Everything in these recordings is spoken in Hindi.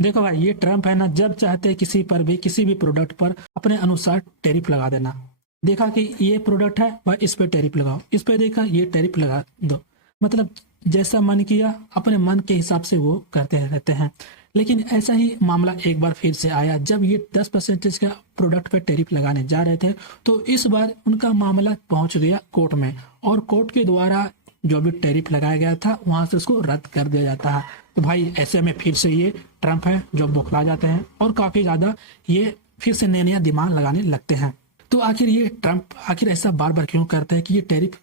देखो भाई, ये ट्रम्प है ना, जब चाहते हैं किसी पर भी, किसी भी प्रोडक्ट पर अपने अनुसार टैरिफ लगा देना। देखा कि ये प्रोडक्ट है भाई, इस पे टैरिफ लगाओ, इस पे देखा ये टैरिफ लगा दो। मतलब जैसा मन किया अपने मन के हिसाब से वो करते रहते हैं। लेकिन ऐसा ही मामला एक बार फिर से आया, जब ये 10% का प्रोडक्ट पे टैरिफ लगाने जा रहे थे, तो इस बार उनका मामला पहुंच गया कोर्ट में, और कोर्ट के द्वारा जो भी टैरिफ लगाया गया था वहां से उसको रद्द कर दिया जाता है। तो भाई ऐसे में फिर से ये ट्रम्प है जो बौखला जाते हैं और काफी ज्यादा ये फिर से नया नया दिमाग लगाने लगते हैं। तो आखिर ये ट्रम्प आखिर ऐसा बार बार क्यों करते हैं कि ये टैरिफ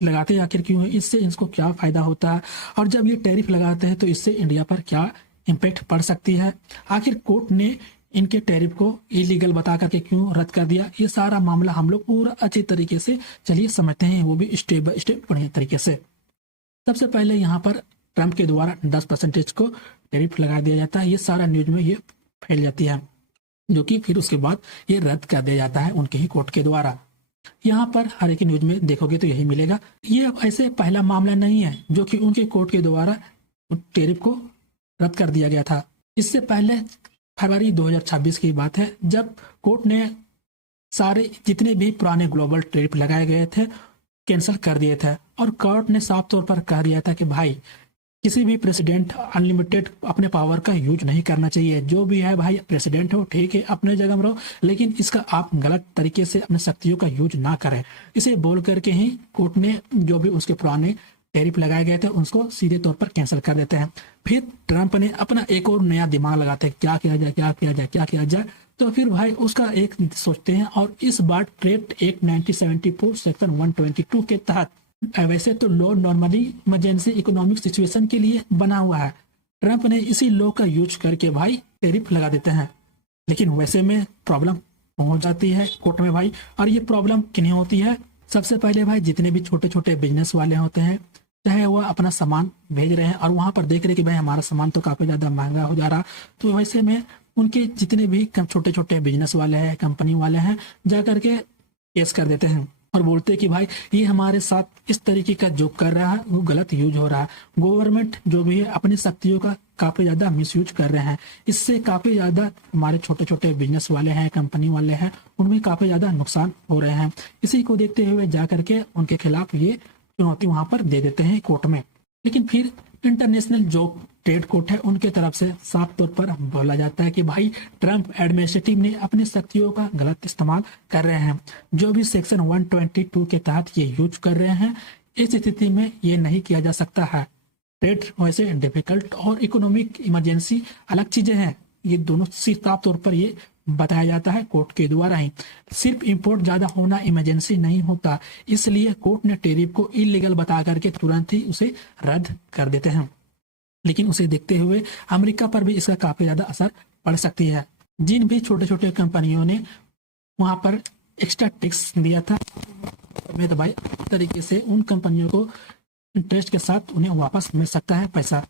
लगाते हैं आखिर क्यों है, इससे इनको क्या फायदा होता है, और जब ये टैरिफ लगाते हैं तो इससे इंडिया पर क्या इम्पैक्ट पड़ सकती है, आखिर कोर्ट ने इनके टैरिफ को इलीगल बता करके क्यों रद्द कर दिया, ये सारा मामला हम लोग पूरा अच्छे तरीके से चलिए समझते हैं, वो भी स्टेप बाय स्टेप बढ़िया तरीके से। सबसे पहले यहाँ पर ट्रम्प के द्वारा 10% को टैरिफ लगा दिया जाता है, ये सारा न्यूज में ये फैल जाती है, जो कि फिर उसके बाद ये रद्द कर दिया जाता है उनके ही कोर्ट के द्वारा। यहाँ पर हर एक न्यूज में देखोगे तो यही मिलेगा। ये ऐसे पहला मामला नहीं है जो कि उनके कोर्ट के द्वारा टैरिफ को रद्द कर दिया गया था। इससे पहले फरवरी 2026 की बात है, जब कोर्ट ने सारे जितने भी पुराने ग्लोबल टैरिफ लगाए गए थे कैंसिल कर दिए थे, और कोर्ट ने साफ तौर पर कह दिया था कि भाई किसी भी प्रेसिडेंट अनलिमिटेड अपने पावर का यूज नहीं करना चाहिए। जो भी है भाई, प्रेसिडेंट हो ठीक है, अपने जगह में रहो, लेकिन इसका आप गलत तरीके से अपने शक्तियों का यूज ना करें। इसे बोल करके ही कोर्ट ने जो भी उसके पुराने टैरिफ लगाए गए थे उसको सीधे तौर पर कैंसिल कर देते हैं। फिर ट्रंप ने अपना एक और नया दिमाग लगाते हैं, क्या किया जाए क्या किया जाए क्या किया जाए, तो फिर भाई उसका एक सोचते हैं, और इस बार ट्रेड एक्ट 1974 सेक्शन 122 के तहत, वैसे तो law normally emergency economic situation के लिए बना हुआ है, ट्रंप ने इसी लॉ का यूज करके भाई टैरिफ लगा देते हैं। लेकिन वैसे में प्रॉब्लम पहुंच जाती है कोर्ट में भाई, और ये प्रॉब्लम किन्हें होती है, सबसे पहले भाई जितने भी छोटे छोटे बिजनेस वाले होते हैं, चाहे वह अपना सामान भेज रहे हैं और वहां पर देख रहे कि भाई हमारा सामान तो काफी ज्यादा महंगा हो जा रहा, तो वैसे में उनके जितने भी छोटे छोटे बिजनेस वाले हैं, कंपनी वाले हैं, जा करके केस कर देते हैं और बोलते हैं कि भाई ये हमारे साथ इस तरीके का जो कर रहा है वो गलत यूज हो रहा है। गवर्नमेंट जो भी है अपनी शक्तियों का काफी ज्यादा मिसयूज कर रहे हैं, इससे काफी ज्यादा हमारे छोटे छोटे बिजनेस वाले हैं, कंपनी वाले हैं, उनमें काफी ज्यादा नुकसान हो रहे हैं। इसी को देखते हुए जा करके उनके खिलाफ ये चुनौती वहां पर दे देते हैं कोर्ट में। लेकिन फिर इंटरनेशनल जो ट्रेड कोर्ट है उनके तरफ से साफ तौर पर बोला जाता है कि भाई ट्रंप एडमिनिस्ट्रेटिव ने अपनी शक्तियों का गलत इस्तेमाल कर रहे हैं, जो भी सेक्शन 122 के तहत ये यूज कर रहे हैं, इस स्थिति में ये नहीं किया जा सकता है। ट्रेड वैसे डिफिकल्ट और इकोनॉमिक इमरजेंसी अलग चीजें हैं, ये दोनों साफ तौर पर ये बताया जाता है कोर्ट के द्वारा ही। सिर्फ इंपोर्ट ज्यादा होना इमरजेंसी नहीं होता, इसलिए कोर्ट ने टैरिफ को इलीगल बता करके तुरंत ही उसे रद्द कर देते हैं। लेकिन उसे देखते हुए अमेरिका पर भी इसका काफी ज्यादा असर पड़ सकती है। जिन भी छोटे छोटे कंपनियों ने वहां पर एक्स्ट्रा टैक्स दिया था, मैं तो भाई तरीके से उन कंपनियों को इंटरेस्ट के साथ उन्हें वापस मिल सकता है पैसा।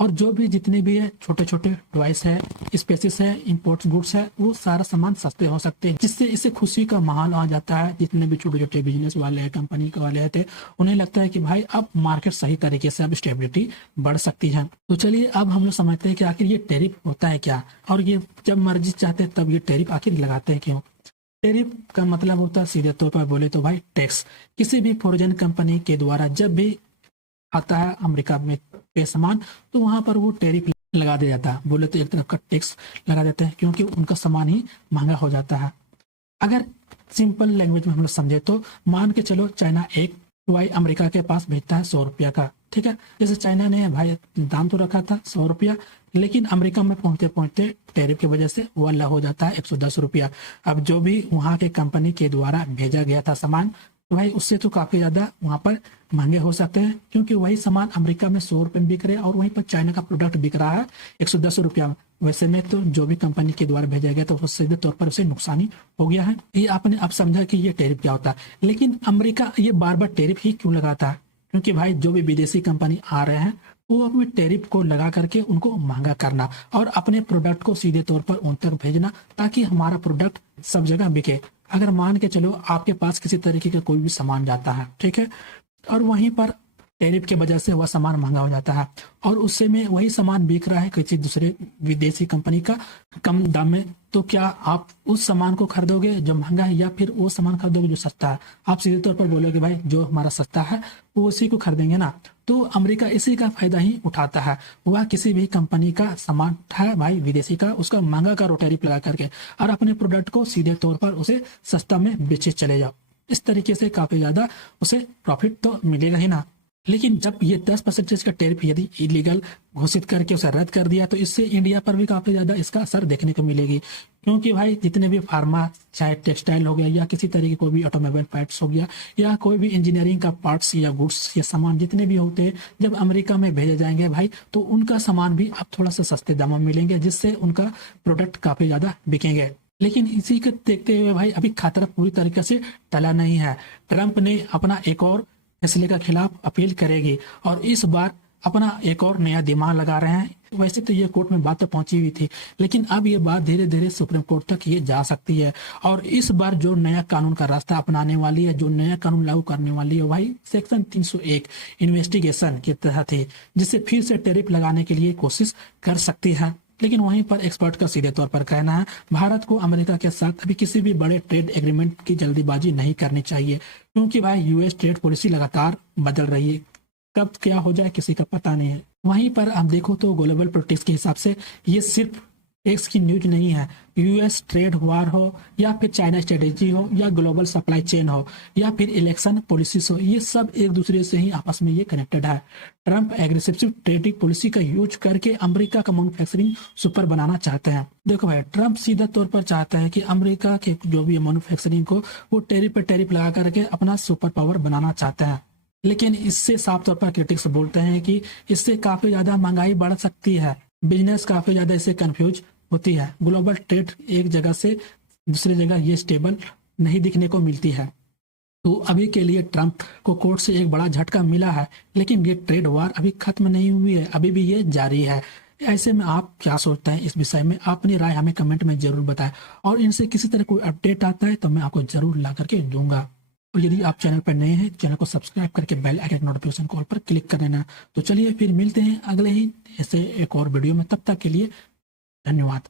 और जो भी जितने भी है छोटे छोटे डिवाइस है, स्पेसिस है, इंपोर्ट गुड्स है, वो सारा सामान सस्ते हो सकते हैं, जिससे इसे खुशी का माहौल आ जाता है। जितने भी छोटे छोटे बिजनेस वाले हैं, कंपनी के वाले थे, उन्हें लगता है कि भाई अब मार्केट सही तरीके से अब स्टेबिलिटी बढ़ सकती है। तो चलिए अब हम लोग समझते हैं कि आखिर ये टैरिफ होता है क्या, और ये जब मर्जी चाहते हैं तब ये टैरिफ आखिर लगाते हैं क्यों। टैरिफ का मतलब होता है सीधे तौर पर बोले तो भाई टैक्स। किसी भी फॉरेन कंपनी के द्वारा जब भी आता है अमेरिका में पे सामान, तो वहां पर वो टैरिफ लगा दिया जाता है। बोले तो एक तरफ का टैक्स लगा देते हैं, क्योंकि उनका सामान ही महंगा हो जाता है। अगर सिंपल लैंग्वेज में हम लोग समझे तो मान के चलो चाइना एक दवाई अमेरिका के पास भेजता है 100 रुपया का, ठीक है। जैसे चाइना ने भाई दाम तो रखा था 100 रुपया, लेकिन अमेरिका में पहुंचते पहुंचते टैरिफ की वजह से वो अल्लाह हो जाता है 110 रुपया। अब जो भी वहां के कंपनी के द्वारा भेजा गया था सामान, तो भाई उससे तो काफी ज्यादा वहां पर महंगे हो सकते हैं, क्योंकि वही सामान अमेरिका में 100 रुपए में बिक रहे हैं और वहीं पर चाइना का प्रोडक्ट बिक रहा है 110 रुपया में। वैसे में तो जो भी कंपनी के द्वारा भेजा गया तो वो सीधे तौर पर उसे नुकसान ही हो गया है। ये आपने अब समझा कि ये टैरिफ क्या होता है। लेकिन अमेरिका ये बार बार टैरिफ ही क्यों लगाता है, क्योंकि भाई जो भी विदेशी कंपनी आ रहे हैं वो अपने टैरिफ को लगा करके उनको महंगा करना और अपने प्रोडक्ट को सीधे तौर पर उन तक भेजना, ताकि हमारा प्रोडक्ट सब जगह बिके। अगर मान के चलो आपके पास किसी तरीके का कोई भी सामान जाता है, ठीक है, और वहीं पर टैरिफ के वजह से वह सामान महंगा हो जाता है और उससे में वही सामान बिक रहा है किसी दूसरे विदेशी कंपनी का कम दाम में, तो क्या आप उस सामान को खरीदोगे जो महंगा है या फिर वो सामान खरीदोगे जो सस्ता है? आप सीधे तौर पर बोलोगे भाई जो हमारा सस्ता है वो उसी को खरीदेंगे ना। तो अमेरिका इसी का फायदा ही उठाता है, वह किसी भी कंपनी का सामान है भाई विदेशी का, उसका महंगा का टैरिफ लगा करके और अपने प्रोडक्ट को सीधे तौर पर उसे सस्ता में बेचे चले जाओ। इस तरीके से काफी ज्यादा उसे प्रॉफिट तो मिलेगा ही ना। लेकिन जब ये 10% का टैरिफ यदि इलीगल घोषित करके उसे रद्द कर दिया तो इससे इंडिया पर भी काफी ज्यादा इसका असर देखने को मिलेगी, क्योंकि भाई जितने भी फार्मा चाहे टेक्सटाइल हो गया या किसी तरीके कोई भी ऑटोमोबाइल पार्ट्स हो गया या कोई भी इंजीनियरिंग का पार्ट्स या गुड्स या सामान जितने भी होते हैं जब अमेरिका में भेजे जाएंगे भाई तो उनका सामान भी अब थोड़ा सा सस्ते दामों में मिलेंगे, जिससे उनका प्रोडक्ट काफी ज्यादा बिकेंगे। लेकिन इसी को देखते हुए भाई अभी खतरा पूरी तरीके से टला नहीं है। ट्रंप ने अपना एक और फैसले के खिलाफ अपील करेगी और इस बार अपना एक और नया दिमाग लगा रहे हैं। वैसे तो ये कोर्ट में बात तो पहुंची हुई थी, लेकिन अब ये बात धीरे धीरे सुप्रीम कोर्ट तक ये जा सकती है और इस बार जो नया कानून का रास्ता अपनाने वाली है, जो नया कानून लागू करने वाली है भाई सेक्शन 301 इन्वेस्टिगेशन के तहत है, जिससे फिर से टैरिफ लगाने के लिए कोशिश कर सकती है। लेकिन वहीं पर एक्सपर्ट का सीधे तौर पर कहना है भारत को अमेरिका के साथ अभी किसी भी बड़े ट्रेड एग्रीमेंट की जल्दीबाजी नहीं करनी चाहिए, क्योंकि भाई यूएस ट्रेड पॉलिसी लगातार बदल रही है, कब क्या हो जाए किसी का पता नहीं है। वहीं पर आप देखो तो ग्लोबल पॉलिटिक्स के हिसाब से ये सिर्फ टैक्स की न्यूज नहीं है, यूएस ट्रेड वार हो या फिर चाइना स्ट्रेटेजी हो या ग्लोबल सप्लाई चेन हो या फिर इलेक्शन पॉलिसीज हो, ये सब एक दूसरे से ही आपस में ये कनेक्टेड है। ट्रंप एग्रेसिव ट्रेडिंग पॉलिसी का यूज करके अमेरिका का मैन्युफैक्चरिंग सुपर बनाना चाहते हैं। देखो भाई ट्रंप सीधा तौर पर चाहता है कि अमेरिका के जो भी मैन्युफैक्चरिंग को वो टैरिफ पर टैरिफ लगा करके अपना सुपर पावर बनाना चाहते हैं। लेकिन इससे साफ तौर पर क्रिटिक्स बोलते हैं कि इससे काफी ज्यादा महंगाई बढ़ सकती है, बिजनेस काफी ज्यादा इससे कंफ्यूज होती है, ग्लोबल ट्रेड एक जगह से दूसरी जगह ये स्टेबल नहीं दिखने को मिलती है। तो अभी के लिए ट्रंप को कोर्ट से एक बड़ा झटका मिला है, लेकिन ये ट्रेड वार अभी खत्म नहीं हुई है, अभी भी ये जारी है। ऐसे में आप क्या सोचते हैं इस विषय में? अपनी राय हमें कमेंट में जरूर बताएं और इनसे किसी तरह कोई अपडेट आता है तो मैं आपको जरूर ला करके दूंगा। और यदि आप चैनल पर नए हैं चैनल को सब्सक्राइब करके बेल आइकन नोटिफिकेशन कॉल पर क्लिक कर लेना। तो चलिए फिर मिलते हैं अगले ही ऐसे एक और वीडियो में, तब तक के लिए धन्यवाद।